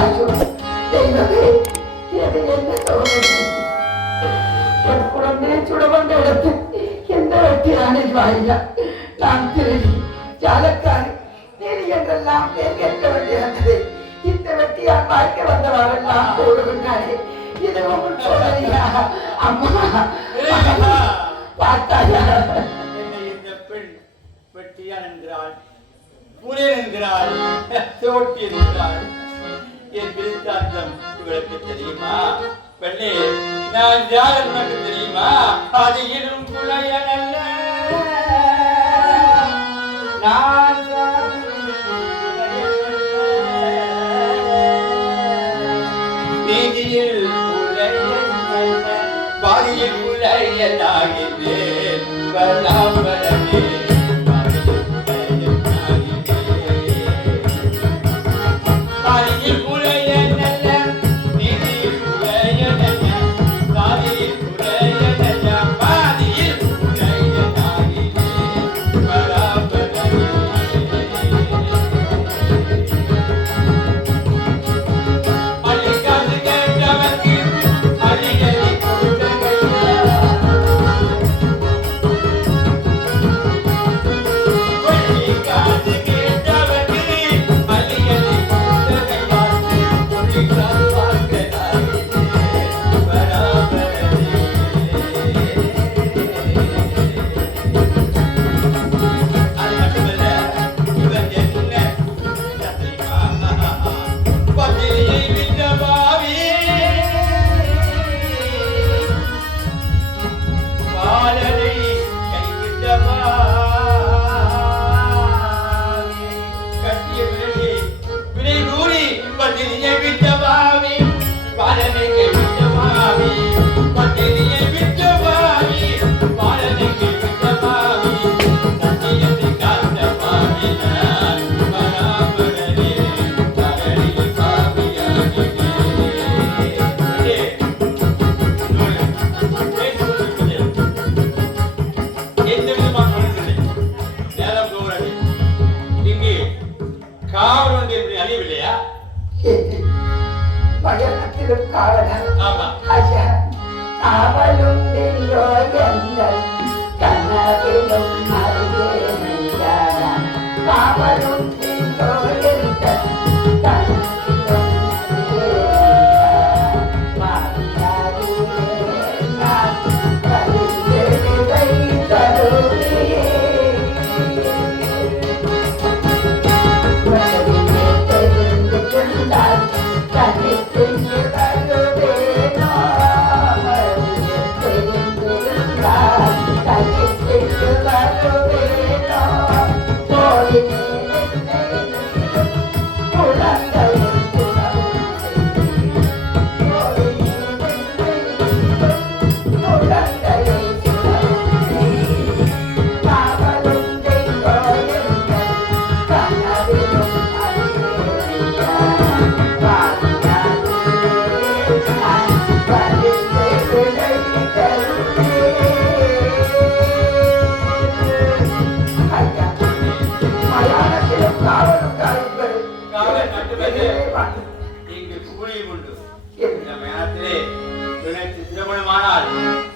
ஐயோ தெய்வமே, இது என்ன சோதனை? என் குழந்தையை சுட வந்த இடத்தில் எந்த வெட்டியானை வாயிலா? நான் திருடி ஜாலக்காரி தேடி என்றெல்லாம் பேர் கேட்க வேண்டியிருந்தது. இந்த வெட்டியான் வாய்க்க வந்தவாறெல்லாம் கூடுகின்றாரே, இது உங்கள் சோதனையா? அம்மா பார்த்தாயா? இந்த பெண் வெட்டியான் என்கிறாள், புனேன் என்கிறாள், தோட்டி என்கிறாள். என் விருத்தாந்தம் இவளுக்கு தெரியுமா? பெண்ணே, நான் யார் உனக்கு தெரியுமா? அது இரும் புலையனல்ல, நான் நீதியில் புலையனல்ல, பாதியில் புலையனாகினேன் வராமலே.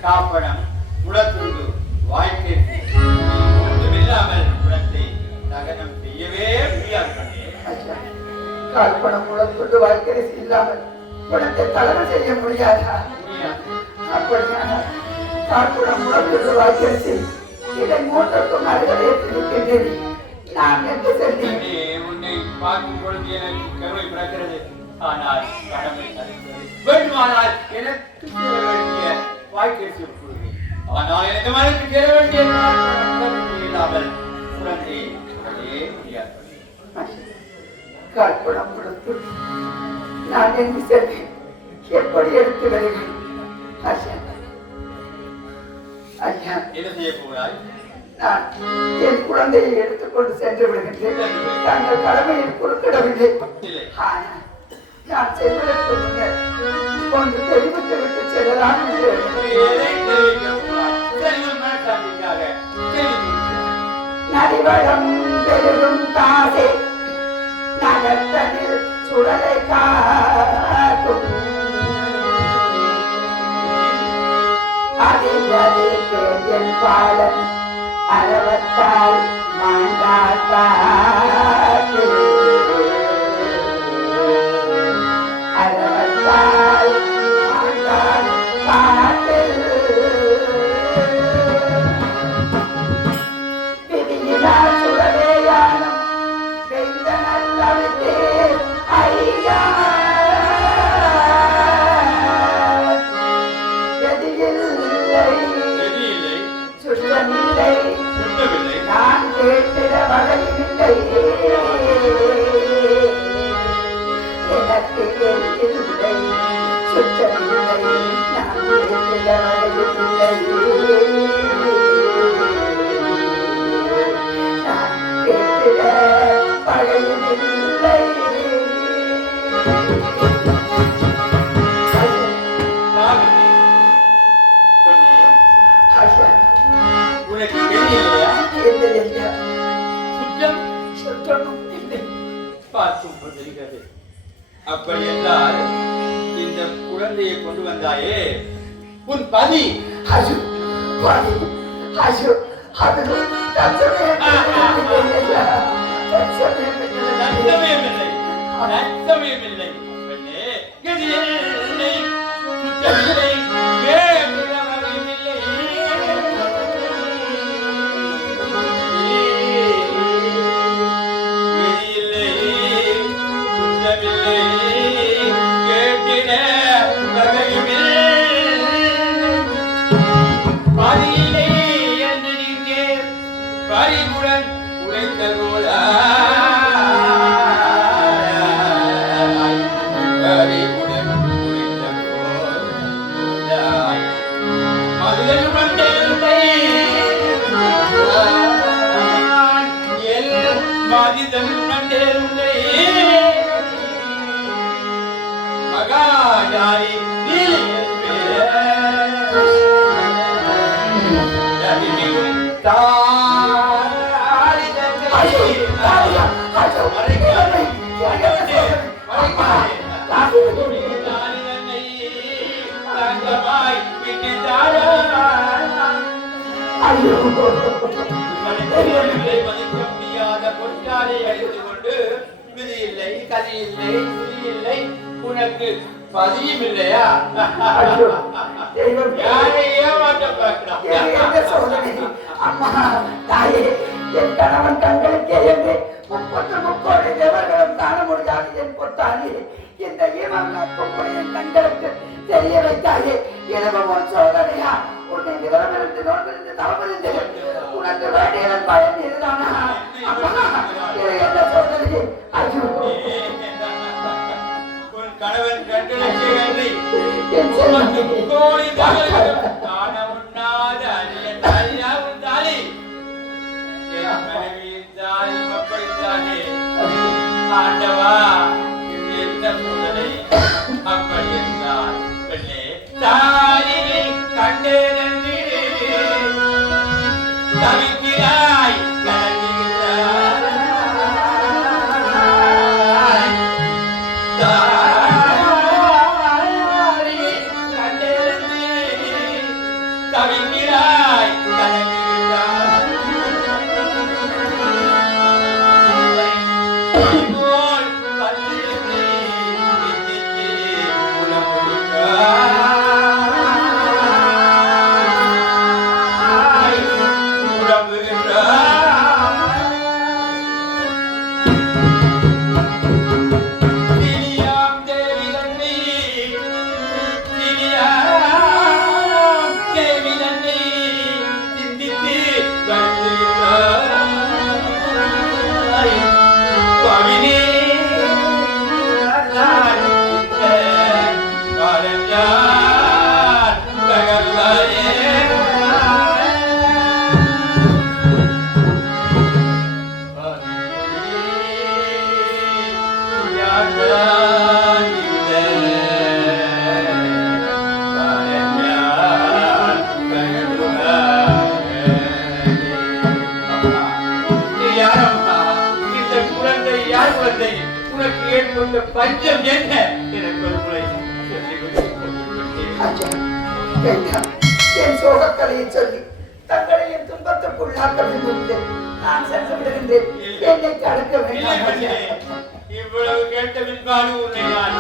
காப்படம் குளத்துண்டு வாய்க்கேட்டு இல்லாமல் குளத்தை தகனம் செய்யவே முடியாது. கால்படம் குளத்துண்டு வாய்க்கரிசி இல்லாமல் குளத்தை தகனம் செய்ய முடியாதா? அப்படியான கால்படம் குளத்துண்டு வாய்க்கரிசி இதை மூன்றுக்கும் அருகதை இருக்கின்றது. நான் என்று சொல்லி உன்னை பார்க்கும் பொழுது எனக்கு கருணை பிறக்கிறது. ஆனால் கடமை வேண்டுமானால் எனக்கு வேண்டிய வாய்க்கரிசி கொடுக்கிறேன். ஆனால் எனக்கு மனதிற்கு சேர வேண்டிய இல்லாமல் குழந்தையை முடியாது. கால்படம் கொடுத்து நான் எங்கு செல்வேன்? எப்படி எடுத்து வருவேன்? ஐயா, என்ன செய்ய போகிறாய்? நான் என் குழந்தையை எடுத்துக்கொண்டு சென்று விடுகின்றேன். தங்கள் கடமையில் குறுக்கிடவில்லை. நான் செல்வதற்கு முன்னர் ஒன்று தெரிவித்து விட்டு செல்லலாம் என்று நடிவழம் பெருகும் காசே நகத்தனில் சுடலை காசே பாலன் அரவத்தால் மாண்டாத்தாக்கு அரவத்தால் மாண்டான் பாட்டு விதியினால் சுடவேயானம் செய்த நல்லவித்தே ஐயா சுற்றமில்லை நான் கேட்டிட வகையில்லை எனக்கு இல்லை சுற்றமில்லை நான் கேட்டிட வகையில்லை நான் கேட்டிட வகையில்லை உனக்கு தெரியலையா? தெரியலையா? குற்றம் சுற்றமும் இல்லை. பார்க்கும் தெரிகிறது. அப்படி என்றால் இந்த குழந்தையை கொண்டு வந்தாயே உன் பதி அசு பதி அசு அது தச்சமே நச்சமேமில்லை பெண்ணே கதியில்லை சுற்றமில்லை பரிவுடன் உழைத்த பரிவுடன் உழைத்த மதுரையுடன் தேர்ந்தை மதிதனுடன் தேர்ந்தை மகாஜாரி உனக்கு பதியும் இல்லையா? அம்மா தாயே என் கணவன் கண்களுக்கே என்று 33 தேவர்களும் காண முடியாது என் பொத்தானே இந்த ஈமம் என் கண்களுக்கு தெரிய வைத்தாயே இளவன் சோதனையா உன்னை விவரமிருந்து நோக்கிருந்து தவறிந்து உனக்கு வேண்டியவன் பயன் இதுதானா? அம்மா என்ன சோதனை? ஐயோ கணவன் கண்களுக்கு என் கோடி காண உண்ணாத அரியன் தாலியாவும் தாலி என் மனைவியின் தாலி அப்படித்தானே ஆண்டவா இது என்ன சூழலை அப்படி என்றால் பெண்ணே தாலியை கண்டேனென்று தவிக்கிறாய் கலங்குகிறாய் பஞ்சம் என்ன எனக்கு ஒரு முறை என் சோகக்கலையை சொல்லி தங்களை புல்லாக்க விழுந்து நான் சென்று விடுகின்றேன். என்னை தடுக்க இல்லை வேண்டாம் மகளே. ஐயா. இவ்வளவு கேட்ட பின்பாடு உன்னை நான்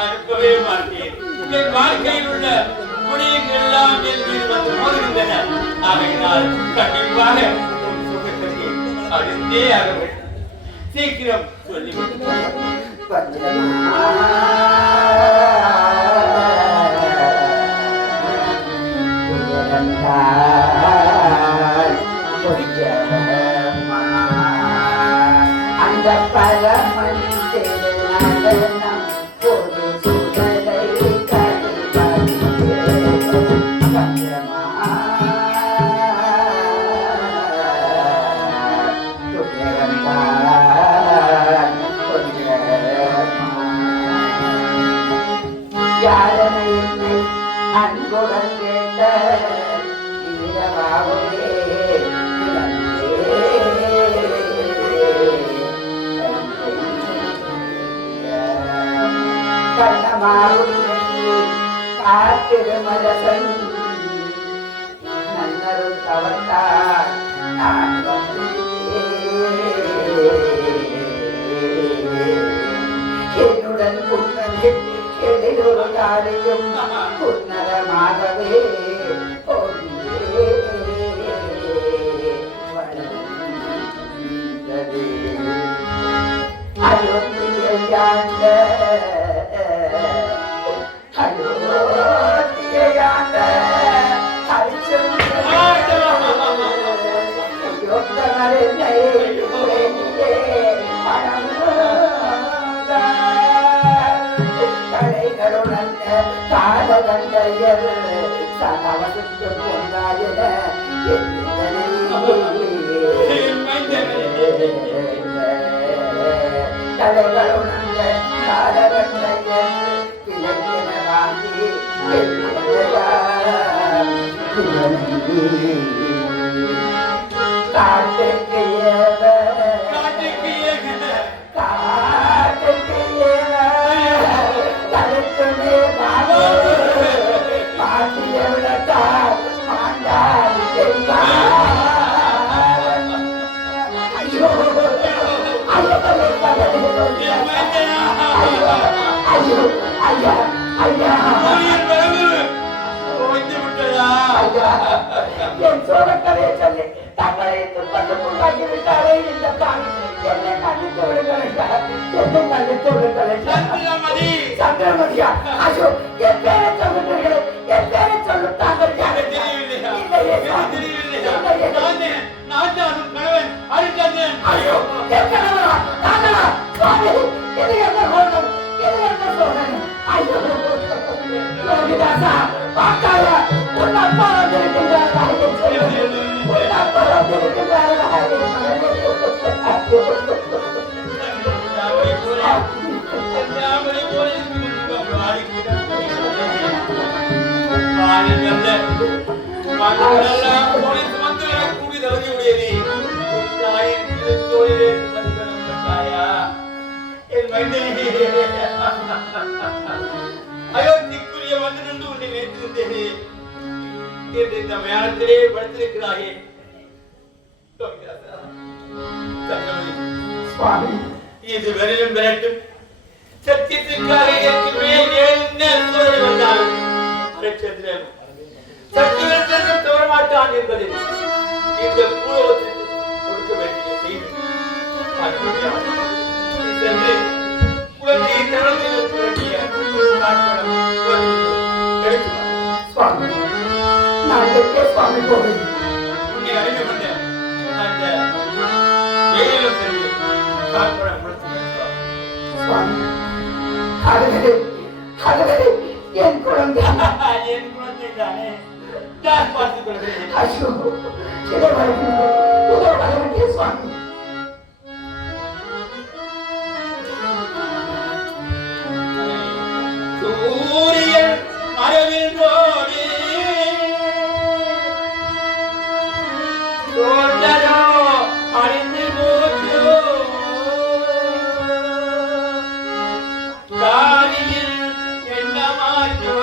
அனுப்பவே மாட்டேன். என் வாழ்க்கையில் உள்ள முடிவுகள் எல்லாம் என் மீது வந்து மோதுகின்றன. ஆகையினால் கண்டிப்பாக உன் சுகத்திற்கு அறிந்தே ஆக வேண்டும். சீக்கிரம் சொல்லிவிட்டு அந்த பரமன் நடனம் ஒரு சுடலை யாரனை என்னை அன்புடன் கேட்ட ஈரமாகவே கண்ணமாகும் காத்திருமரசன் நன்னரும் தவத்தார் நான் என்னுடன் புன்னகை எதிரொரு காலையும் புன்னகமாகவே அயோத்தியாண்ட அயோத்தியாண்ட கலைகளுடன் காதகண்டையர் சகவசுக்கு பொன்னாயின கலைகளுடன் காதகண்டையர் கிழக்கினராகி காட்டுக்கு தடுக்குமே பாட்டியவிடத்தார் ஆண்டார் ஐயோ ஐயோ ஐயா ஐயா என் சோழக்கதையை சொல்லி தங்களை துன்பத்துக்குள்ளாக்கி விட்டாரே இந்த தாய் என்னை கண்டித்து விடுகிறார் என்னை கண்டித்து விடுகிறார் சந்திரமதியா ஐயோ என் பேரை சொல்லுகிறீர்களே என் பேரை சொல்லும் தாங்கள் ஐயோ என் கணவரா தாங்களா சுவாமி இது என்ன கோணம் இது என்ன சோதனை ஐயோ லோகிதாசா பார்த்தாய உன் அப்பா வந்திருக்கின்றார் உன் அப்பா வந்திருக்கின்றார் அயோத்திக்குரிய வந்து நின்று உன்னை நேற்றிருந்தேனே என்று இந்த மயானத்திலே படுத்திருக்கிறாயே சுவாமி இது வெறும் விரட்டும் சத்தியத்திற்காக ஏற்கனவே என்ன சோதனை வந்தாலும் ஹரிச்சந்திரன் சத்தியத்திற்கு தவற மாட்டான் என்பது இந்த பூலோகத்திற்கு கொடுக்க வேண்டிய செய்தி சென்று குழந்தையை தரத்தில் இருக்க வேண்டிய சுவாமி நான் எங்கே சுவாமி போவேன் உன்னை அறிந்து கொண்ட அந்த வேலையிலும் சென்று காற்படம் கொடுத்து சுவாமி அதுவே என் குழந்தை என் குழந்தை தானே நான் பார்த்துக் கொள்கிறேன் ஐயோ இதை வரவேண்டிய சுவாமி சூரியன் மறைவின்றோடி தோன்றதோ அழிந்து போச்சோ காலியில் எண்ணமாச்சோ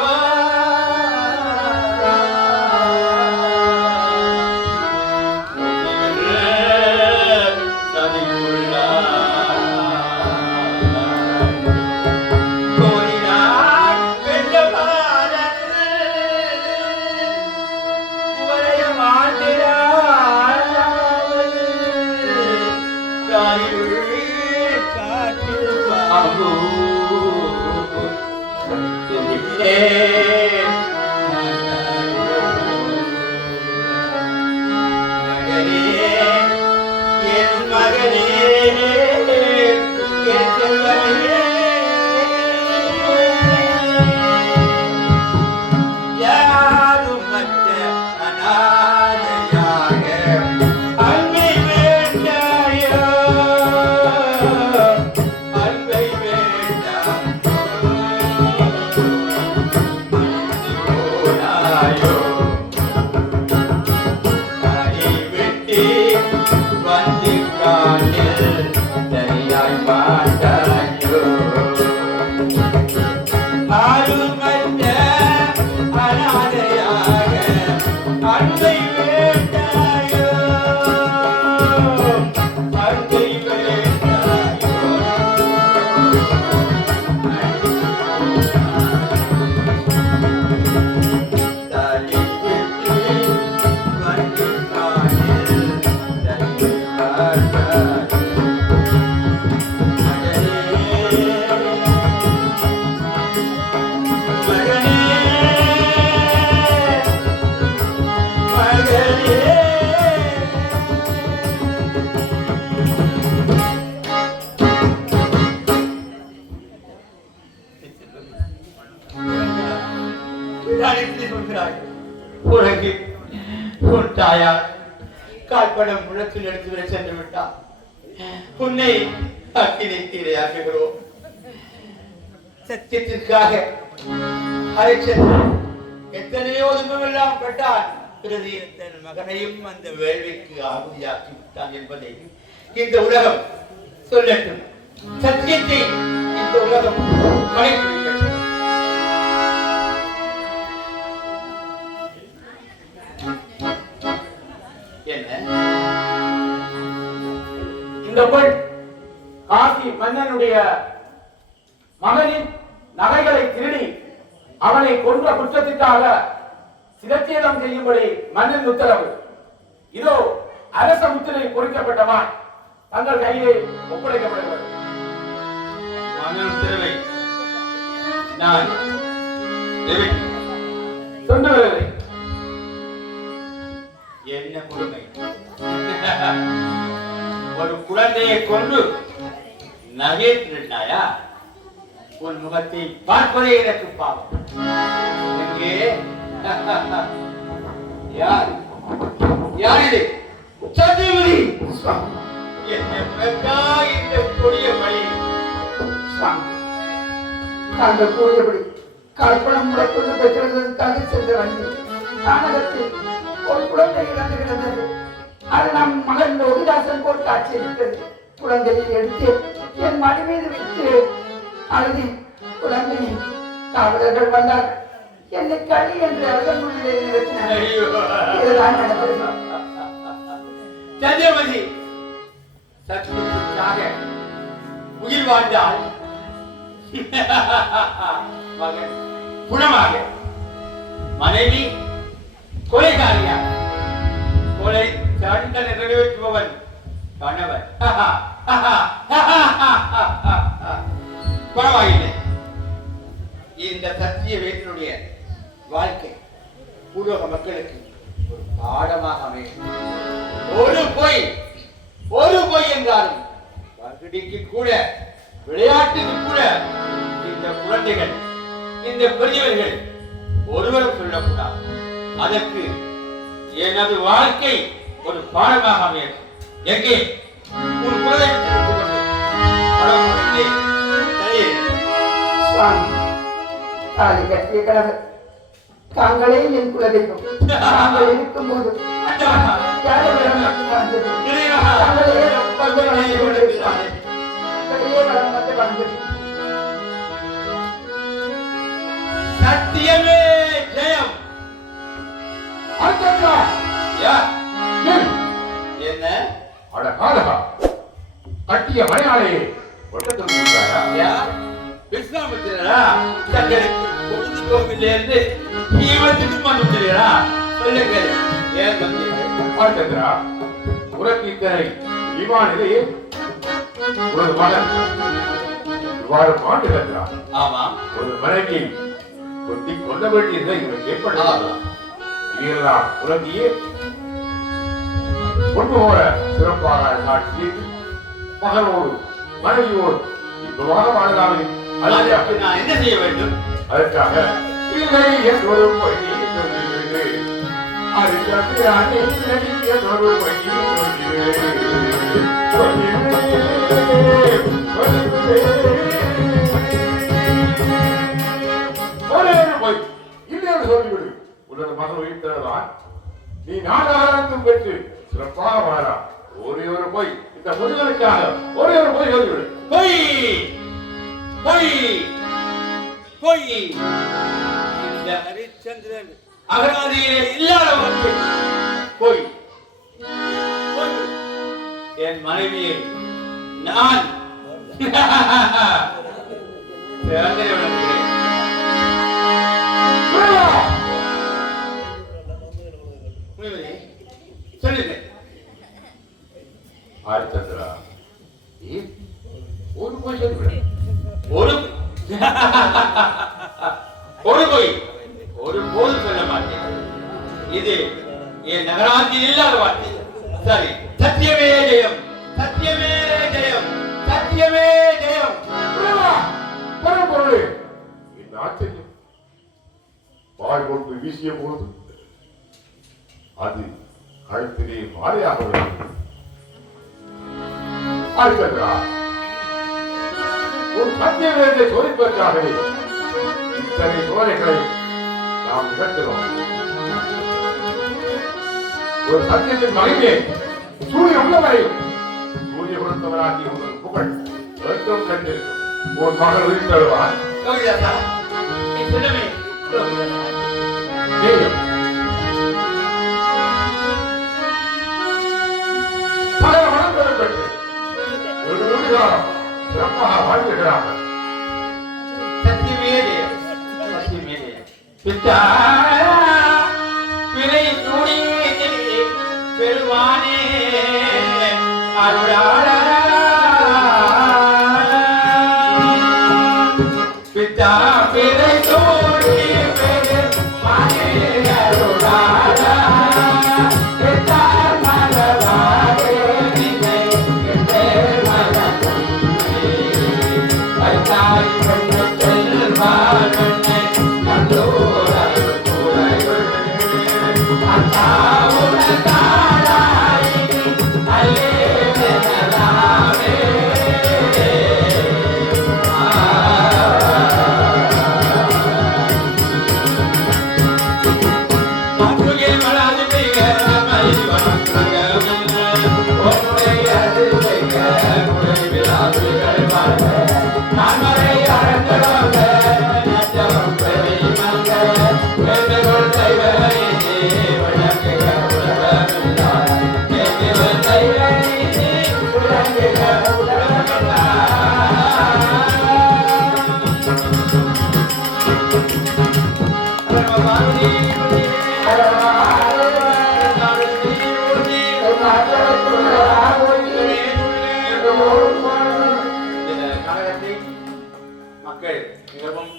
சொல்கிறாய் உனக்கு உன் தாயார் கால்படம் முழத்தில் எடுத்து விட சென்று விட்டார். உன்னை அக்கினை தீரையாக்குகிறோம். சத்தியத்திற்காக ஹரிச்சந்திரன் எத்தனையோ துன்பமெல்லாம் பட்டான். பிறகு தன் மகனையும் அந்த வேள்விக்கு ஆகுதியாக்கி விட்டான் என்பதை இந்த உலகம் சொல்லட்டும். சத்தியத்தை இந்த உலகம் கடைபிடிக்கட்டும். இந்த பெண் காசி மன்னனுடைய மகனின் நகைகளை திருடி அவனை கொன்ற குற்றத்திற்காக சிரச்சேதம் செய்யும்படி மன்னன் உத்தரவு. இதோ அரச முத்திரை பொறிக்கப்பட்டவன் தங்கள் கையிலே ஒப்படைக்கப்படுகிறது. மன்னன் உத்தரவை நான் சொந்து வருகிறேன். என்ன கொடுமை! ஒரு குழந்தையை கொண்டு நகை திருடினாயா? உன் முகத்தை பார்ப்பதே எனக்கு பாவம். எங்கே யார் யார் இது? சத்தியவதி! இந்த கொடிய பலி தாங்கள் கூறியபடி கற்பனம் முடக்கொண்டு பெற்றதற்காக சென்ற வண்டி நாடகத்தில் ஒரு குழந்தை இறந்து கிடந்தது. அது நம் மகன் லோகிதாசன் போல் காட்சியளித்தது. குழந்தையை எடுத்து என் மடி மீது வைத்து அழுதி குழந்தையை காவலர்கள் வந்தார். என்னை களி என்று அவர்கள் முன்னிலை நிறுத்தினார். இதுதான் நடந்தது. சந்திரமதி சத்தியத்திற்காக உயிர் வாழ்ந்தால் மகன் குணமாக, மனைவி கொலைகாரியாக, கொலை தண்டனை நிறைவேற்றுபவன் கணவன். பரவாயில்லை. இந்த சத்திய வேதனுடைய வாழ்க்கை பூலோக மக்களுக்கு ஒரு பாடமாக அமையும். ஒரு பொய் என்றாலும் பகுதிக்கு கூட, விளையாட்டுக்கு கூட இந்த குழந்தைகள், இந்த பெரியவர்கள் ஒருவரும் சொல்லக்கூடாது. அதற்கு எனது வாழ்க்கை ஒரு பாடமாக அமையும். எங்கே உன் குழந்தை தாலி கட்டிய கணவர் தாங்களே என் குலதெய்வம். தாங்கள் இருக்கும் போது சத்தியமே ஜெயம். என்ன அடகாலகா கட்டிய மலையாளே விஸ்வாமித்திரரா? தங்களுக்கு பொழுதுபோக்கில் இருந்து ஜீவத்துக்கு வந்துட்டீரா? சொல்லுங்கள், ஏன் சந்திரா, உனக்கு இத்தனை விமானிலே ஒரு மகன் இவ்வாறு மாட்டுகிறார். ஆமா, ஒரு மனைவியை கொத்தி கொள்ள வேண்டியதை இவருக்கு ஏற்படுத்தலாம். இதெல்லாம் உலகியே கொண்டு போற சிறப்பாக காட்சி மகனோடு மனைவியோடு இவ்வளவாக வாழ்ந்தாமே. அதற்கு நான் என்ன செய்ய வேண்டும்? அதற்காக இல்லை என்றொரு பொய்யை சொல்லுகிறது. அதுக்கு என்றொரு பொய்யை ஒரே ஒரு பொய் இல்லை என்று சொல்லிவிடு. உனது மகன் உயிர்த்ததான் நீ நாடாளும் பெற்று சிறப்பாக வாழா. ஒரே ஒரு பொய், இந்த முருகனுக்காக ஒரே ஒரு பொய் சொல்லிவிடு. பொய் பொய் பொய்! இந்த ஹரிச்சந்திரன் அகராதியிலே இல்லாத வார்த்தை பொய். என் மனைவியை நான் சொல்லுங்க. ஹரிச்சந்திரா, ஒரு பொய் சொல்லிவிடு. ஒரு பொய் ஒரு போது சொல்ல மாட்டேன். இது என் நகராட்சியில் இல்லாத வார்த்தை. சரி, சத்தியமே ஜெயம், சத்தியமே ஜெயம், சத்தியமே ஜெயம். பரம்பொருளே, ஆச்சரியம். வாய் கொண்டு வீசிய போது அது கழுத்திலே மாலையாக விழுந்தது. ஆச்சந்திரா, ஒரு சத்திய வேலை சோதிப்பதற்காகவே இத்தனை சோதனைகளை நாம் நிகழ்த்துகிறோம். ஒரு சத்தியத்தின் மகிமே சூரியன் உள்ளவரை சூரிய கொடுத்தவராகி உங்கள் புகழ் வருத்தம் கண்டிருக்கும். ஒரு மகள் உயிர் தருவார். பல மனம் பெறப்பட்டு ஒரு நூறுகாலம் சிறப்பாக வாழ்ந்திருக்கிறார்கள். பிறை சூடியே பெருமானே அருளாள பித்தா பிறை சூடி பெருமானே அருளாள பித்தா மலவாரே வினை ஐதாய் கொண்டு செல்வானே நல்லோர மக்கள் மிகவும்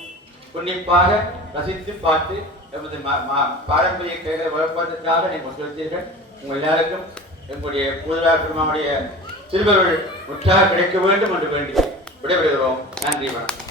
உன்னிப்பாக ரசித்து பார்த்து எமது பாரம்பரிய கைகளை வளர்ப்பதற்காக நீங்கள் செலுத்தீர்கள். உங்கள் எல்லாருக்கும் எங்களுடைய பூதரா பெருமாவுடைய சிறுவர்கள் உற்சாக கிடைக்க வேண்டும் என்று வேண்டி விடைபெறுகிறோம். நன்றி, வணக்கம்.